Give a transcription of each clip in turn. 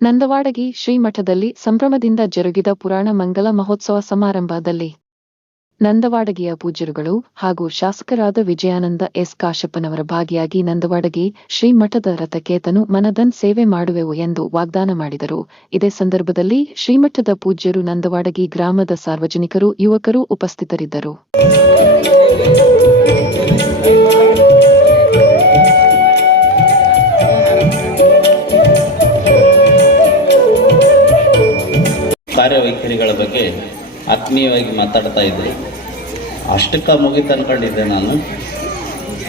ನಂದವಾಡಗಿ ಶ್ರೀಮಠದಲ್ಲಿ ಸಂಭ್ರಮದಿಂದ ಜರುಗಿದ ಪುರಾಣ ಮಂಗಲ ಮಹೋತ್ಸವ ಸಮಾರಂಭದಲ್ಲಿ ನಂದವಾಡಗಿಯ ಪೂಜ್ಯರುಗಳು ಹಾಗೂ ಶಾಸಕರಾದ ವಿಜಯಾನಂದ ಎಸ್ ಕಾಶಪ್ಪನವರ ಭಾಗಿಯಾಗಿ ನಂದವಾಡಗಿ ಶ್ರೀಮಠದ ರಥಕೇತನು ಮನದನ್ ಸೇವೆ ಮಾಡುವೆವು ಎಂದು ವಾಗ್ದಾನ ಮಾಡಿದರು. ಇದೇ ಸಂದರ್ಭದಲ್ಲಿ ಶ್ರೀಮಠದ ಪೂಜ್ಯರು, ನಂದವಾಡಗಿ ಗ್ರಾಮದ ಸಾರ್ವಜನಿಕರು, ಯುವಕರು ಉಪಸ್ಥಿತರಿದ್ದರು. ಕಾರ್ಯವೈಖರಿಗಳ ಬಗ್ಗೆ ಆತ್ಮೀಯವಾಗಿ ಮಾತಾಡ್ತಾ ಇದ್ದೆ. ಅಷ್ಟಕ್ಕೆ ಮುಗಿತು ಅಂದ್ಕೊಂಡಿದ್ದೆ ನಾನು.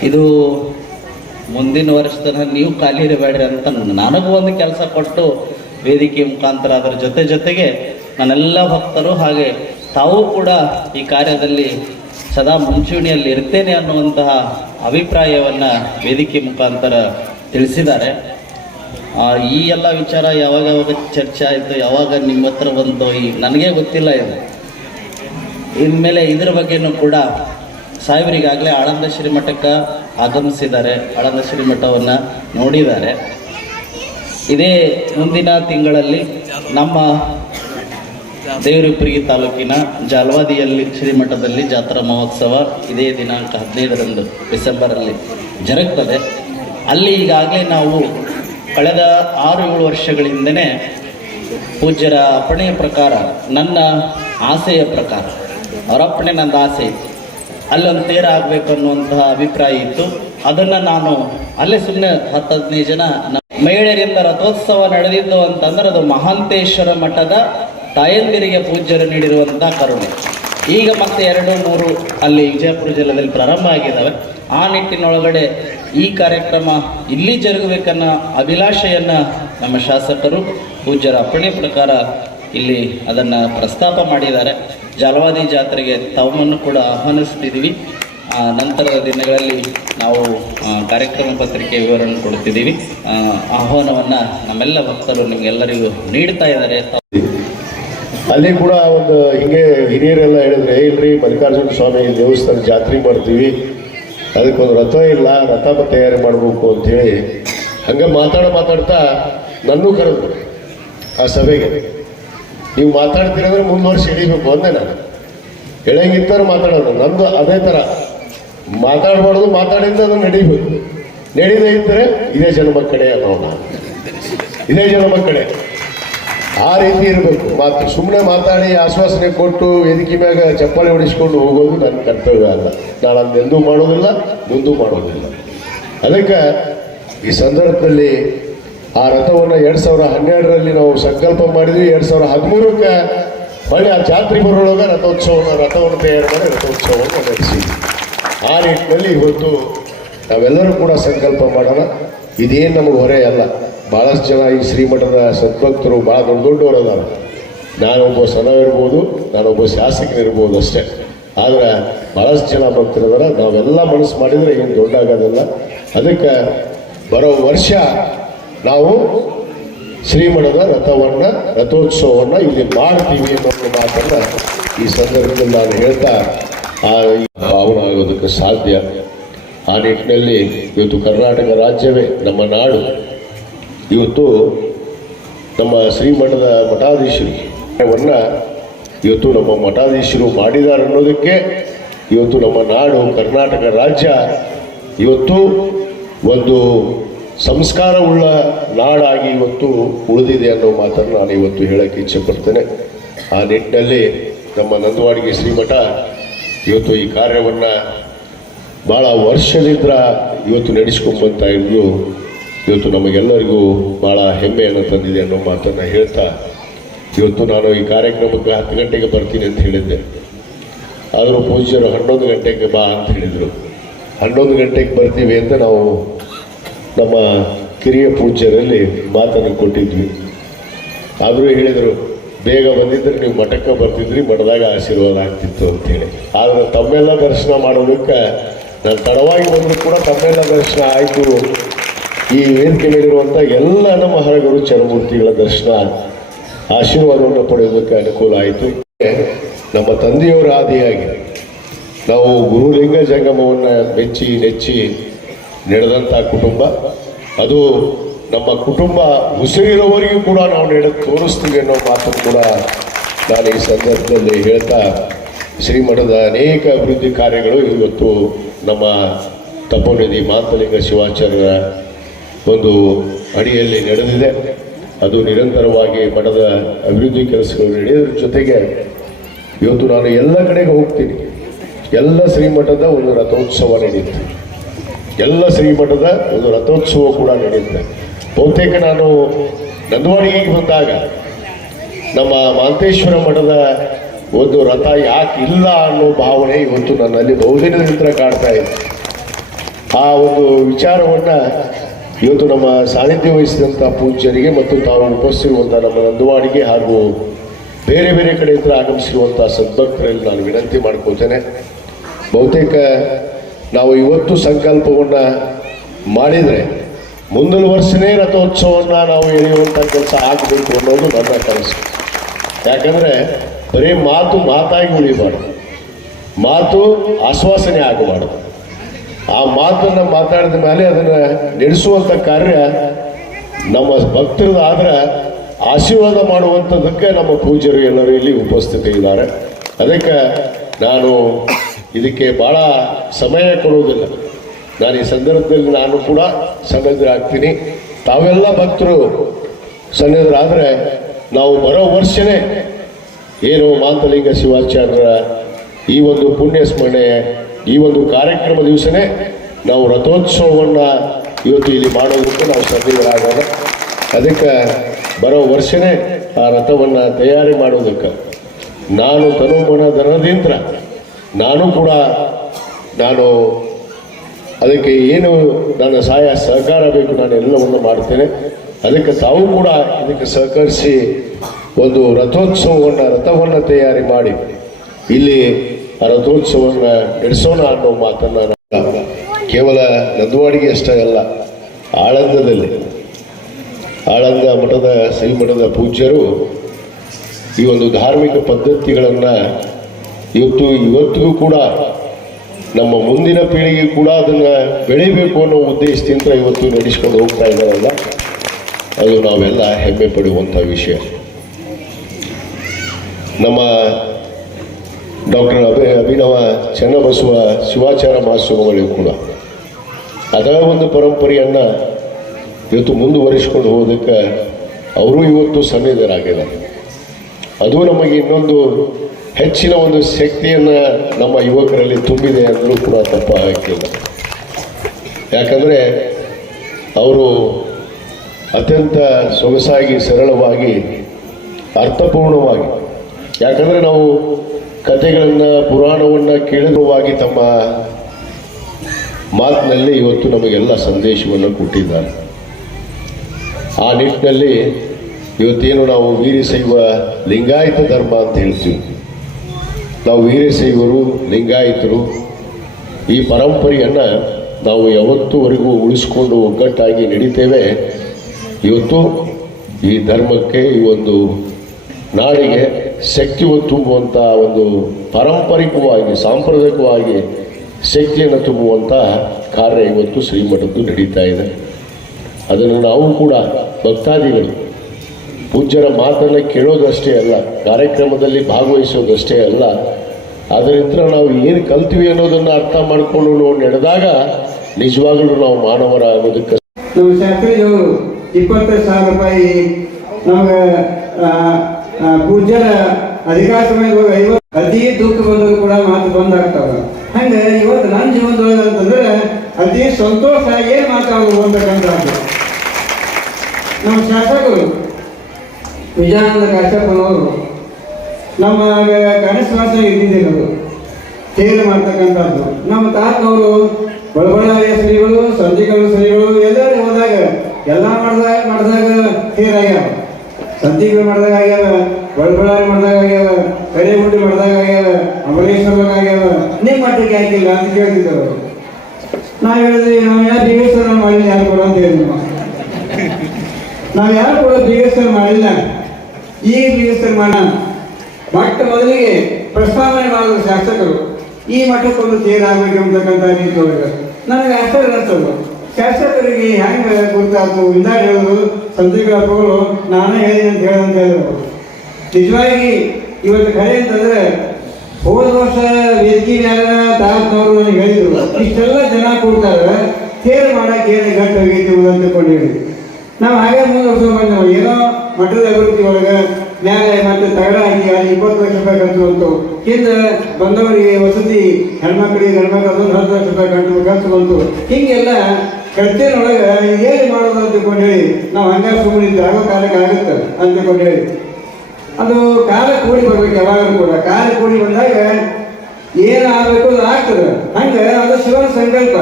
ಇದು ಮುಂದಿನ ವರ್ಷದ ನೀವು ಖಾಲಿ ಇರಬೇಡ್ರಿ ಅಂತ ನನಗೂ ಒಂದು ಕೆಲಸ ಕೊಟ್ಟು ವೇದಿಕೆ ಮುಖಾಂತರ ಅದರ ಜೊತೆಗೆ ನನ್ನೆಲ್ಲ ಭಕ್ತರು ಹಾಗೆ ತಾವು ಕೂಡ ಈ ಕಾರ್ಯದಲ್ಲಿ ಸದಾ ಮುಂಚೂಣಿಯಲ್ಲಿ ಇರ್ತೇನೆ ಅನ್ನುವಂತಹ ಅಭಿಪ್ರಾಯವನ್ನು ವೇದಿಕೆ ಮುಖಾಂತರ ತಿಳಿಸಿದ್ದಾರೆ. ಈ ಎಲ್ಲ ವಿಚಾರ ಯಾವಾಗ ಚರ್ಚೆ ಆಯಿತು, ಯಾವಾಗ ನಿಮ್ಮ ಹತ್ರ ಬಂತು, ನನಗೇ ಗೊತ್ತಿಲ್ಲ. ಇದು ಇನ್ಮೇಲೆ ಇದರ ಬಗ್ಗೆನೂ ಕೂಡ ಸಾಹೇಬರಿಗಾಗಲೇ ಆಳಂದ ಶ್ರೀಮಠಕ್ಕೆ ಆಗಮಿಸಿದ್ದಾರೆ, ಆಳಂದ ಶ್ರೀಮಠವನ್ನು ನೋಡಿದ್ದಾರೆ. ಇದೇ ಮುಂದಿನ ತಿಂಗಳಲ್ಲಿ ನಮ್ಮ ದೇವರಿಪ್ಪರಿಗೆ ತಾಲೂಕಿನ ಜಾಲವಾದಿಯಲ್ಲಿ ಶ್ರೀಮಠದಲ್ಲಿ ಜಾತ್ರಾ ಮಹೋತ್ಸವ ಇದೇ ದಿನಾಂಕ 15ರಂದು ಡಿಸೆಂಬರಲ್ಲಿ ಜರುಗ್ತದೆ. ಅಲ್ಲಿ ಈಗಾಗಲೇ ನಾವು ಕಳೆದ 6-7 ವರ್ಷಗಳಿಂದನೇ ಪೂಜ್ಯರ ಅಪ್ಪಣೆಯ ಪ್ರಕಾರ, ನನ್ನ ಆಸೆಯ ಪ್ರಕಾರ, ಅವರ ಅಪ್ಪಣೆ ನನ್ನ ಆಸೆ ಇತ್ತು, ಅಲ್ಲೊಂದು ತೇರ ಆಗಬೇಕು ಅನ್ನುವಂತಹ ಅಭಿಪ್ರಾಯ ಇತ್ತು. ಅದನ್ನು ನಾನು ಅಲ್ಲೇ ಸುಮ್ಮನೆ 10-15 ಜನ ಮಹಿಳೆಯರಿಂದ ರಥೋತ್ಸವ ನಡೆದಿದ್ದು ಅಂತಂದ್ರೆ ಅದು ಮಹಾಂತೇಶ್ವರ ಮಠದ ತಾಯಂದಿರಿಗೆ ಪೂಜ್ಯರು ನೀಡಿರುವಂಥ ಕರುಣೆ. ಈಗ ಮತ್ತೆ 2-3 ಅಲ್ಲಿ ವಿಜಯಪುರ ಜಿಲ್ಲೆಯಲ್ಲಿ ಪ್ರಾರಂಭ ಆಗಿದ್ದಾವೆ. ಆ ನಿಟ್ಟಿನೊಳಗಡೆ ಈ ಕಾರ್ಯಕ್ರಮ ಇಲ್ಲಿ ಜರುಗಬೇಕನ್ನೋ ಅಭಿಲಾಷೆಯನ್ನು ನಮ್ಮ ಶಾಸಕರು ಪೂಜ್ಯರ ಅಪ್ಪಣೆ ಪ್ರಕಾರ ಇಲ್ಲಿ ಅದನ್ನು ಪ್ರಸ್ತಾಪ ಮಾಡಿದ್ದಾರೆ. ಜಾಲವಾದಿ ಜಾತ್ರೆಗೆ ತಮ್ಮನ್ನು ಕೂಡ ಆಹ್ವಾನಿಸ್ತಿದ್ದೀವಿ. ನಂತರದ ದಿನಗಳಲ್ಲಿ ನಾವು ಕಾರ್ಯಕ್ರಮ ಪತ್ರಿಕೆ ವಿವರಣೆ ಕೊಡ್ತಿದ್ದೀವಿ. ಆಹ್ವಾನವನ್ನು ನಮ್ಮೆಲ್ಲ ಭಕ್ತರು ನಿಮಗೆಲ್ಲರಿಗೂ ನೀಡ್ತಾ ಇದ್ದಾರೆ. ಅಲ್ಲಿ ಕೂಡ ಒಂದು ಹಿಂಗೆ ಹಿರಿಯರೆಲ್ಲ ಹೇಳಿದ್ರೆ, ಇಲ್ರಿ ಮಲ್ಲಿಕಾರ್ಜುನ ಸ್ವಾಮಿ ದೇವಸ್ಥಾನ ಜಾತ್ರೆ ಮಾಡ್ತೀವಿ, ಅದಕ್ಕೊಂದು ರಥ ಇಲ್ಲ, ರಥ ತಯಾರಿ ಮಾಡಬೇಕು ಅಂಥೇಳಿ ಹಂಗೆ ಮಾತಾಡ್ತಾ ನನ್ನೂ ಕರೆದ್ರು ಆ ಸಭೆಗೆ. ನೀವು ಮಾತಾಡ್ತೀರಂದ್ರೆ ಮುಂದುವರ್ಸಿ ಹಿಡಿಬೇಕು ಅಂದೆ. ನಾನು ಹೇಳಂಗಿತ್ತಾರೆ ಮಾತಾಡೋದು, ನಂದು ಅದೇ ಥರ ಮಾತಾಡಬಾರ್ದು, ಮಾತಾಡಿದ್ರೆ ಅದನ್ನು ನಡೀಬೇಕು. ನಡೀದೇ ಇದ್ದರೆ ಇದೇ ಜನ್ಮ ಕಡೆ ಅನ್ನೋಣ, ಇದೇ ಜನ್ಮ ಕಡೆ ಆ ರೀತಿ ಇರಬೇಕು. ಸುಮ್ಮನೆ ಮಾತಾಡಿ ಆಶ್ವಾಸನೆ ಕೊಟ್ಟು ವೇದಿಕೆ ಮ್ಯಾಗ ಚಪ್ಪಾಳೆ ಹೊಡಿಸ್ಕೊಂಡು ಹೋಗೋದು ನನ್ನ ಕರ್ತವ್ಯ ಅಲ್ಲ. ನಾನು ಅದನ್ನೆಂದೂ ಮಾಡೋದಿಲ್ಲ, ಮುಂದೂ ಮಾಡೋದಿಲ್ಲ. ಅದಕ್ಕೆ ಈ ಸಂದರ್ಭದಲ್ಲಿ ಆ ರಥವನ್ನು 2012ರಲ್ಲಿ ನಾವು ಸಂಕಲ್ಪ ಮಾಡಿದ್ವಿ. 2013ಕ್ಕೆ ಹೊಳ್ಳಿ ಆ ಜಾತ್ರೆ ಬರೋಳಾಗ ರಥವನ್ನು ತಯಾರು ಮಾಡಿ ರಥೋತ್ಸವವನ್ನು ನಡೆಸಿದ್ವಿ. ಆ ನಿಟ್ಟಿನಲ್ಲಿ ಇವತ್ತು ನಾವೆಲ್ಲರೂ ಕೂಡ ಸಂಕಲ್ಪ ಮಾಡೋಣ. ಇದೇನು ನಮಗೆ ಹೊರೆ ಅಲ್ಲ. ಭಾಳಷ್ಟು ಜನ ಈ ಶ್ರೀಮಠದ ಸದ್ಭಕ್ತರು ಭಾಳ ದೊಡ್ಡವರು ಅದಾರ. ನಾನೊಬ್ಬ ಸಣ್ಣವಿರ್ಬೋದು, ನಾನೊಬ್ಬ ಶಾಸಕನಿರ್ಬೋದು ಅಷ್ಟೇ. ಆದರೆ ಭಾಳಷ್ಟು ಜನ ಭಕ್ತರದಾರ. ನಾವೆಲ್ಲ ಮನಸ್ಸು ಮಾಡಿದರೆ ಏನು ದೊಡ್ಡ ಆಗೋದಿಲ್ಲ. ಅದಕ್ಕೆ ಬರೋ ವರ್ಷ ನಾವು ಶ್ರೀಮಠದ ರಥೋತ್ಸವವನ್ನು ಇಲ್ಲಿ ಮಾಡ್ತೀವಿ ಅನ್ನೋ ಮಾತನ್ನು ಈ ಸಂದರ್ಭದಲ್ಲಿ ನಾನು ಹೇಳ್ತಾ ಭಾವನೆ ಆಗೋದಕ್ಕೆ ಸಾಧ್ಯ. ಆ ನಿಟ್ಟಿನಲ್ಲಿ ಇವತ್ತು ಕರ್ನಾಟಕ ರಾಜ್ಯವೇ ನಮ್ಮ ನಾಡು. ಇವತ್ತು ನಮ್ಮ ಶ್ರೀಮಠದ ಮಠಾಧೀಶರನ್ನು ಇವತ್ತು ನಮ್ಮ ಮಠಾಧೀಶರು ಮಾಡಿದ್ದಾರೆ ಅನ್ನೋದಕ್ಕೆ ಇವತ್ತು ನಮ್ಮ ನಾಡು ಕರ್ನಾಟಕ ರಾಜ್ಯ ಇವತ್ತು ಒಂದು ಸಂಸ್ಕಾರವುಳ್ಳ ನಾಡಾಗಿ ಇವತ್ತು ಉಳಿದಿದೆ ಅನ್ನೋ ಮಾತನ್ನು ನಾನು ಇವತ್ತು ಹೇಳೋಕ್ಕೆ ಇಚ್ಛೆಪಡ್ತೇನೆ. ಆ ನಿಟ್ಟಿನಲ್ಲಿ ನಮ್ಮ ನಂದವಾಡಗಿ ಶ್ರೀಮಠ ಇವತ್ತು ಈ ಕಾರ್ಯವನ್ನು ಭಾಳ ವರ್ಷದಿಂದ ಇವತ್ತು ನಡೆಸ್ಕೊಂಡ್ಬಂತ ಇದ್ದು ಇವತ್ತು ನಮಗೆಲ್ಲರಿಗೂ ಭಾಳ ಹೆಮ್ಮೆಯನ್ನು ತಂದಿದೆ ಅನ್ನೋ ಮಾತನ್ನು ಹೇಳ್ತಾ, ಇವತ್ತು ನಾನು ಈ ಕಾರ್ಯಕ್ರಮಕ್ಕೆ 10 ಗಂಟೆಗೆ ಬರ್ತೀನಿ ಅಂತ ಹೇಳಿದ್ದೆ. ಆದರೂ ಪೂಜ್ಯರು 11 ಗಂಟೆಗೆ ಬಾ ಅಂತ ಹೇಳಿದರು. 11 ಗಂಟೆಗೆ ಬರ್ತೀವಿ ಅಂತ ನಾವು ನಮ್ಮ ಕಿರಿಯ ಪೂಜ್ಯರಲ್ಲಿ ಮಾತನ್ನು ಕೊಟ್ಟಿದ್ವಿ. ಆದರೂ ಹೇಳಿದರು, ಬೇಗ ಬಂದಿದ್ದರೆ ನೀವು ಮಠಕ್ಕೆ ಬರ್ತಿದ್ರಿ, ಮಠದಾಗ ಆಶೀರ್ವಾದ ಆಗ್ತಿತ್ತು ಅಂತೇಳಿ. ಆದರೆ ತಮ್ಮೆಲ್ಲ ದರ್ಶನ ಮಾಡೋದಕ್ಕೆ ನಾನು ತಡವಾಗಿ ಬಂದರೂ ಕೂಡ ತಮ್ಮೆಲ್ಲ ದರ್ಶನ ಆಯಿತು. ಈ ವೇದಿಕೆ ಮೇಲಿರುವಂಥ ಎಲ್ಲ ನಮ್ಮ ಹರಗರು ಚರಮೂರ್ತಿಗಳ ದರ್ಶನ ಆಶೀರ್ವಾದವನ್ನು ಪಡೆಯೋದಕ್ಕೆ ಅನುಕೂಲ ಆಯಿತು. ನಮ್ಮ ತಂದೆಯವರ ಆದಿಯಾಗಿ ನಾವು ಗುರುಲಿಂಗ ಜಂಗಮವನ್ನು ನೆಚ್ಚಿ ನಡೆದಂಥ ಕುಟುಂಬ. ಅದು ನಮ್ಮ ಕುಟುಂಬ ಉಸಿರಿರೋವರೆಗೂ ಕೂಡ ನಾವು ನಡೆದು ತೋರಿಸ್ತೀವಿ ಅನ್ನೋ ಮಾತು ಕೂಡ ನಾನು ಈ ಸಂದರ್ಭದಲ್ಲಿ ಹೇಳ್ತಾ ಶ್ರೀಮಠದ ಅನೇಕ ಅಭಿವೃದ್ಧಿ ಕಾರ್ಯಗಳು ಇವತ್ತು ನಮ್ಮ ತಪೋನಿಧಿ ಮಾತಲಿಂಗ ಶಿವಾಚಾರ್ಯರ ಒಂದು ಅಡಿಯಲ್ಲಿ ನಡೆದಿದೆ. ಅದು ನಿರಂತರವಾಗಿ ಮಠದ ಅಭಿವೃದ್ಧಿ ಕೆಲಸಗಳು ನಡೆಯೋದ್ರ ಜೊತೆಗೆ ಇವತ್ತು ನಾನು ಎಲ್ಲ ಕಡೆಗೆ ಹೋಗ್ತೀನಿ. ಎಲ್ಲ ಶ್ರೀಮಠದ ಒಂದು ರಥೋತ್ಸವ ನಡೆಯುತ್ತೆ, ಎಲ್ಲ ಶ್ರೀಮಠದ ಒಂದು ರಥೋತ್ಸವ ಕೂಡ ನಡೆಯುತ್ತೆ. ಬಹುತೇಕ ನಾನು ನಂದವಾಡಿಗೆ ಬಂದಾಗ ನಮ್ಮ ಮಾಂತೇಶ್ವರ ಮಠದ ಒಂದು ರಥ ಯಾಕೆ ಇಲ್ಲ ಅನ್ನೋ ಭಾವನೆ ಇವತ್ತು ನನ್ನಲ್ಲಿ ಬಹುದಿನದಿಂದ ಕಾಡ್ತಾ ಇದೆ. ಆ ಒಂದು ವಿಚಾರವನ್ನು ಇವತ್ತು ನಮ್ಮ ಸಾನ್ನಿಧ್ಯ ವಹಿಸಿದಂಥ ಪೂಜ್ಯರಿಗೆ ಮತ್ತು ತಾವು ಉಪಸ್ಥಿರುವಂಥ ನಮ್ಮ ನಂದವಾಡಿಗೆ ಹಾಗೂ ಬೇರೆ ಬೇರೆ ಕಡೆಯಿಂದ ಆಗಮಿಸಿರುವಂಥ ಸದ್ಭಕ್ತರಲ್ಲಿ ನಾನು ವಿನಂತಿ ಮಾಡ್ಕೊಳ್ತೇನೆ. ಬಹುತೇಕ ನಾವು ಇವತ್ತು ಸಂಕಲ್ಪವನ್ನು ಮಾಡಿದರೆ ಮುಂದಿನ ವರ್ಷನೇ ರಥೋತ್ಸವವನ್ನು ನಾವು ಎಳೆಯುವಂಥ ಕೆಲಸ ಆಗಬೇಕು ಅನ್ನೋದು ನನ್ನ ಕನಸು. ಯಾಕಂದರೆ ಬರೀ ಮಾತಾಗಿ ಉಳಿಬಾರ್ದು, ಮಾತು ಆಶ್ವಾಸನೆ ಆಗಬಾರ್ದು. ಆ ಮಾತನ್ನು ಮಾತಾಡಿದ ಮೇಲೆ ಅದನ್ನು ನಡೆಸುವಂಥ ಕಾರ್ಯ ನಮ್ಮ ಭಕ್ತರದಾದ್ರೆ ಆಶೀರ್ವಾದ ಮಾಡುವಂಥದ್ದಕ್ಕೆ ನಮ್ಮ ಪೂಜ್ಯರು ಎಲ್ಲರೂ ಇಲ್ಲಿ ಉಪಸ್ಥಿತಿ ಇದ್ದಾರೆ. ಅದಕ್ಕೆ ನಾನು ಇದಕ್ಕೆ ಭಾಳ ಸಮಯ ಕೊಡುವುದಿಲ್ಲ. ನಾನು ಈ ಸಂದರ್ಭದಲ್ಲಿ ನಾನು ಕೂಡ ಸನ್ನದ್ಧರಾಗ್ತೀನಿ. ತಾವೆಲ್ಲ ಭಕ್ತರು ಸನ್ನದ್ಧರಾದರೆ ನಾವು ಬರೋ ವರ್ಷನೇ ಏನು ಮಾಂತಲಿಂಗ ಶಿವಾಚಾರ್ಯರ ಈ ಒಂದು ಪುಣ್ಯ ಸ್ಮರಣೆ, ಈ ಒಂದು ಕಾರ್ಯಕ್ರಮ ದಿವಸನೇ ನಾವು ರಥೋತ್ಸವವನ್ನು ಇವತ್ತು ಇಲ್ಲಿ ಮಾಡೋದಕ್ಕೆ ನಾವು ಸನ್ನದ್ಧರಾಗೋಣ. ಅದಕ್ಕೆ ಬರೋ ವರ್ಷನೇ ಆ ರಥವನ್ನು ತಯಾರಿ ಮಾಡೋದಕ್ಕೆ ನಾನು ತನುಮನ ಧನದಿಂದ ನಾನು ಅದಕ್ಕೆ ಏನು ನನ್ನ ಸಹಾಯ ಸಹಕಾರ ಬೇಕು ನಾನು ಎಲ್ಲವನ್ನು ಮಾಡ್ತೇನೆ. ಅದಕ್ಕೆ ತಾವು ಕೂಡ ಇದಕ್ಕೆ ಸಹಕರಿಸಿ ಒಂದು ರಥವನ್ನು ತಯಾರಿ ಮಾಡಿ ಇಲ್ಲಿ ಆ ರಥೋತ್ಸವವನ್ನು ನಡೆಸೋಣ ಅನ್ನೋ ಮಾತನ್ನು ನಾನು ಕೇವಲ ನಂದವಾಡಿಗೆ ಅಷ್ಟೇ ಅಲ್ಲ, ಆಳಂದ ಮಠದ ಶ್ರೀಮಠದ ಪೂಜ್ಯರು ಈ ಒಂದು ಧಾರ್ಮಿಕ ಪದ್ಧತಿಗಳನ್ನು ಇವತ್ತಿಗೂ ಕೂಡ ನಮ್ಮ ಮುಂದಿನ ಪೀಳಿಗೆ ಕೂಡ ಅದನ್ನು ಬೆಳಿಬೇಕು ಅನ್ನೋ ಉದ್ದೇಶದಿಂದ ಇವತ್ತು ನಡೆಸ್ಕೊಂಡು ಹೋಗ್ತಾ ಇದ್ದಾರಲ್ಲ, ಅದು ನಾವೆಲ್ಲ ಹೆಮ್ಮೆ ಪಡುವಂಥ ವಿಷಯ. ನಮ್ಮ ಡಾಕ್ಟರ್ ಅಭಿನವ ಚನ್ನಬಸವ ಶಿವಾಚಾರ ಮಹಾಸ್ವಾಮಿಗಳಿಗೂ ಕೂಡ ಅದರ ಒಂದು ಪರಂಪರೆಯನ್ನು ಇವತ್ತು ಮುಂದುವರಿಸಿಕೊಂಡು ಹೋಗೋದಕ್ಕೆ ಅವರು ಇವತ್ತು ಸನ್ನಿಧರಾಗಿದ್ದಾರೆ. ಅದು ನಮಗೆ ಇನ್ನೊಂದು ಹೆಚ್ಚಿನ ಒಂದು ಶಕ್ತಿಯನ್ನು ನಮ್ಮ ಯುವಕರಲ್ಲಿ ತುಂಬಿದೆ ಅಂದರೂ ಕೂಡ ತಪ್ಪಾಗಿಲ್ಲ. ಯಾಕಂದರೆ ಅವರು ಅತ್ಯಂತ ಸೊಗಸಾಗಿ, ಸರಳವಾಗಿ, ಅರ್ಥಪೂರ್ಣವಾಗಿ, ಯಾಕಂದರೆ ನಾವು ಕಥೆಗಳನ್ನು, ಪುರಾಣವನ್ನು ಕೇಳಿದವಾಗಿ ತಮ್ಮ ಮಾತಿನಲ್ಲಿ ಇವತ್ತು ನಮಗೆಲ್ಲ ಸಂದೇಶವನ್ನು ಕೊಟ್ಟಿದ್ದಾರೆ. ಆ ನಿಟ್ಟಿನಲ್ಲಿ ಇವತ್ತೇನು ನಾವು ವೀರಶೈವ ಲಿಂಗಾಯತ ಧರ್ಮ ಅಂತ ಹೇಳ್ತೀವಿ, ನಾವು ವೀರಶೈವರು, ಲಿಂಗಾಯತರು ಈ ಪರಂಪರೆಯನ್ನು ನಾವು ಯಾವತ್ತುವರೆಗೂ ಉಳಿಸ್ಕೊಂಡು ಒಗ್ಗಟ್ಟಾಗಿ ನಡೀತೇವೆ. ಇವತ್ತು ಈ ಧರ್ಮಕ್ಕೆ, ಈ ಒಂದು ನಾಡಿಗೆ ಶಕ್ತಿ ತುಂಬುವಂಥ ಒಂದು ಪಾರಂಪರಿಕವಾಗಿ, ಸಾಂಪ್ರದಾಯಿಕವಾಗಿ ಶಕ್ತಿಯನ್ನು ತುಂಬುವಂಥ ಕಾರ್ಯ ಇವತ್ತು ಶ್ರೀಮಠದ್ದು ನಡೀತಾ ಇದೆ. ಅದನ್ನು ನಾವು ಕೂಡ ಭಕ್ತಾದಿಗಳು ಪೂಜ್ಯರ ಮಾತನ್ನು ಕೇಳೋದಷ್ಟೇ ಅಲ್ಲ, ಕಾರ್ಯಕ್ರಮದಲ್ಲಿ ಭಾಗವಹಿಸೋದಷ್ಟೇ ಅಲ್ಲ, ಅದರಿಂದ ನಾವು ಏನು ಕಲ್ತೀವಿ ಅನ್ನೋದನ್ನು ಅರ್ಥ ಮಾಡಿಕೊಂಡು ನಡೆದಾಗ ನಿಜವಾಗಲೂ ನಾವು ಮಾನವರಾಗೋದಕ್ಕೆ. ನಮ್ಮ ಶಾಸ್ತ್ರಿಯವರು 25,000 ರೂಪಾಯಿ ನಮಗೆ ಪೂಜ್ಯರ ಅಧಿಕಾರ ಸಮಯದಾಗ 50 ಅತಿ ದುಃಖ ಬಂದಾಗ ಕೂಡ ಮಾತು ಬಂದಾಗ್ತಾವ. ಹಂಗೆ ಇವತ್ತು ನನ್ನ ಜೀವನದೊಳಗೆ ಅಂತಂದ್ರೆ ಅತಿ ಸಂತೋಷ ಏನು ಮಾತಾಡೋದು ಅಂತಕ್ಕಂಥದ್ದು. ನಮ್ಮ ಶಾಸಕರು ವಿಜಯಾನಂದ ಕಾಶ್ಯಪ್ಪನವರು ನಮ್ಮ ಕನಸುವಾಸ ಇದ್ದಿದ್ದರು ತೇರು ಮಾಡ್ತಕ್ಕಂಥದ್ದು. ನಮ್ಮ ತಾತನವರು ಬಡಬಳ್ಳಾರಿಯ ಶ್ರೀಗಳು, ಸಂಧಿಗಳು ಶ್ರೀಗಳು ಎಲ್ಲರೂ ಹೋದಾಗ ಎಲ್ಲ ಮಾಡಿದಾಗ ತೇರಾಗ್ಯಾವ. ಸಂಧಿಗಳು ಮಾಡಿದಾಗ ಆಗ್ಯಾವ, ಬಡಬಳ್ಳಾರಿ ಮಾಡಿದಾಗ ಆಗ್ಯಾವ, ಕರೆಗುಂಡಿ ಮಾಡಿದಾಗ ಆಗ್ಯಾವ, ಅಮರೇಶ್ವರದಾಗ ಆಗ್ಯಾವ. ನಿಮ್ಮ ಮಟ್ಟಕ್ಕೆ ಹಾಕಿಲ್ಲ ಅಂತ ಕೇಳ್ತಿದ್ದವರು. ನಾವು ಹೇಳಿದ್ವಿ, ನಾವು ಯಾರು ದೇವಸ್ಥಾನ ಮಾಡಿಲ್ಲ, ಯಾರು ಕೂಡ ಅಂತ ಹೇಳಿದ್ವಿ. ನಾವು ಯಾರು ಕೂಡ ದೇವಸ್ಥಾನ ಮಾಡಿಲ್ಲ, ಈ ದೇವಸ್ಥಾನ ಮಾಡೋಣ. ಮೊಟ್ಟ ಮೊದಲಿಗೆ ಪ್ರಸ್ತಾವನೆ ಮಾಡಿದ ಶಾಸಕರು ಈ ಮಠಕ್ಕೊಂದು ತೇರಾಗಬೇಕು ಅಂತಕ್ಕಂಥ ರೀತಿಯೊಳಗೆ ನನಗೆ ಆಶ್ಚರ್ಯ ಅನಿಸ್ತದೆ. ಶಾಸಕರಿಗೆ ಹೆಂಗೆ ಗುರುತಾತು ಇಂದ ಹೇಳೋದು ಸಂತಗಳಪ್ಪಗಳು ನಾನೇ ಹೇಳಿ ಅಂತ ಹೇಳಿದ್ರು. ನಿಜವಾಗಿ ಇವತ್ತು ಖರೆ ಅಂತಂದ್ರೆ ಹೋದ ವರ್ಷ ವೇದಿಕೆ ಮ್ಯಾಲ ತಾತನವರು ನನಗೆ ಹೇಳಿದ್ರು, ಇಷ್ಟೆಲ್ಲ ಜನ ಕೂಡ್ತಾರೆ ತೇರು ಮಾಡಕ್ಕೆ ಏನು ಗಟ್ಟಿ ಹೋಗೈತಿ ಅಂದ್ಕೊಂಡು ಹೇಳಿ ನಾವು ಹಾಗೆ ಮುಂದುವರ್ಸ್ಕೊಂಡು ಬಂದೆವು. ಏನೋ ಮಠದ ಅಭಿವೃದ್ಧಿ ಒಳಗೆ ಮ್ಯಾಲೆ ಮತ್ತೆ ತಗಡ ಹಾಕಿ ಅಲ್ಲಿ 20 ಲಕ್ಷ ರೂಪಾಯಿ ಖರ್ಚು ಬಂತು. ಹಿಂದೆ ಬಂದವರಿಗೆ ವಸತಿ ಹೆಣ್ಮಕ್ಳಿಗೆ ಗಂಡ್ಮಕ್ಳು ಅದೊಂದು 10 ಲಕ್ಷ ರೂಪಾಯಿ ಖರ್ಚು ಬಂತು. ಹೀಗೆಲ್ಲ ಖರ್ಚಿನೊಳಗೆ ಏನು ಮಾಡೋದು ಅಂತಕೊಂಡು ಹೇಳಿ ನಾವು ಹಂಗೆ ಸುಮ್ಮನಿದ್ದು ಆಗೋ ಕಾಲಕ್ಕೆ ಆಗುತ್ತೆ ಅಂತಕೊಂಡು ಹೇಳಿ ಅದು ಕಾಲ ಕೂಡಿ ಬರ್ಬೇಕು. ಯಾವಾಗಲೂ ಕೂಡ ಕಾಲ ಕೂಡಿ ಬಂದಾಗ ಏನಾಗಬೇಕು ಅದು ಆಗ್ತದೆ. ಹಂಗೆ ಅದು ಶಿವನ ಸಂಕಲ್ಪ.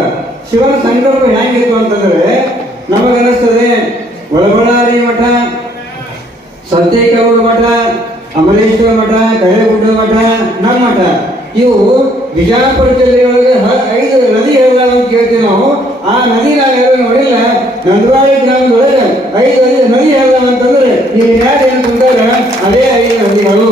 ಶಿವನ ಸಂಕಲ್ಪ ಹೆಂಗಿತ್ತು ಅಂತಂದ್ರೆ ನಮಗನಿಸ್ತದೆ ಒಳಬಳ್ಳಾರಿ ಮಠ, ಸಂತೇಕೌಡ ಮಠ, ಅಮರೇಶ್ವರ ಮಠ, ಕೈಲಗುಡ್ಡ ಮಠ, ನಮ್ಮ ಮಠ ಇವು ಬಿಜಾಪುರ ಜಿಲ್ಲೆಯೊಳಗೆ 5 ನದಿ ಹೇಳಿದಾವ ಅಂತ ಕೇಳ್ತೀವಿ ನಾವು. ಆ ನದಿ ನಾವೆಲ್ಲ ನೋಡಿಲ್ಲ. ನಂದವಾಡಿ ಗ್ರಾಮದೊಳಗೆ 5 ನದಿ ಹೇಳಿದಾವ ಅಂತಂದ್ರೆ ನೀವು ಯಾರು ಏನು ತಂದಾಗ ಅದೇ 5 ನದಿಗಳು.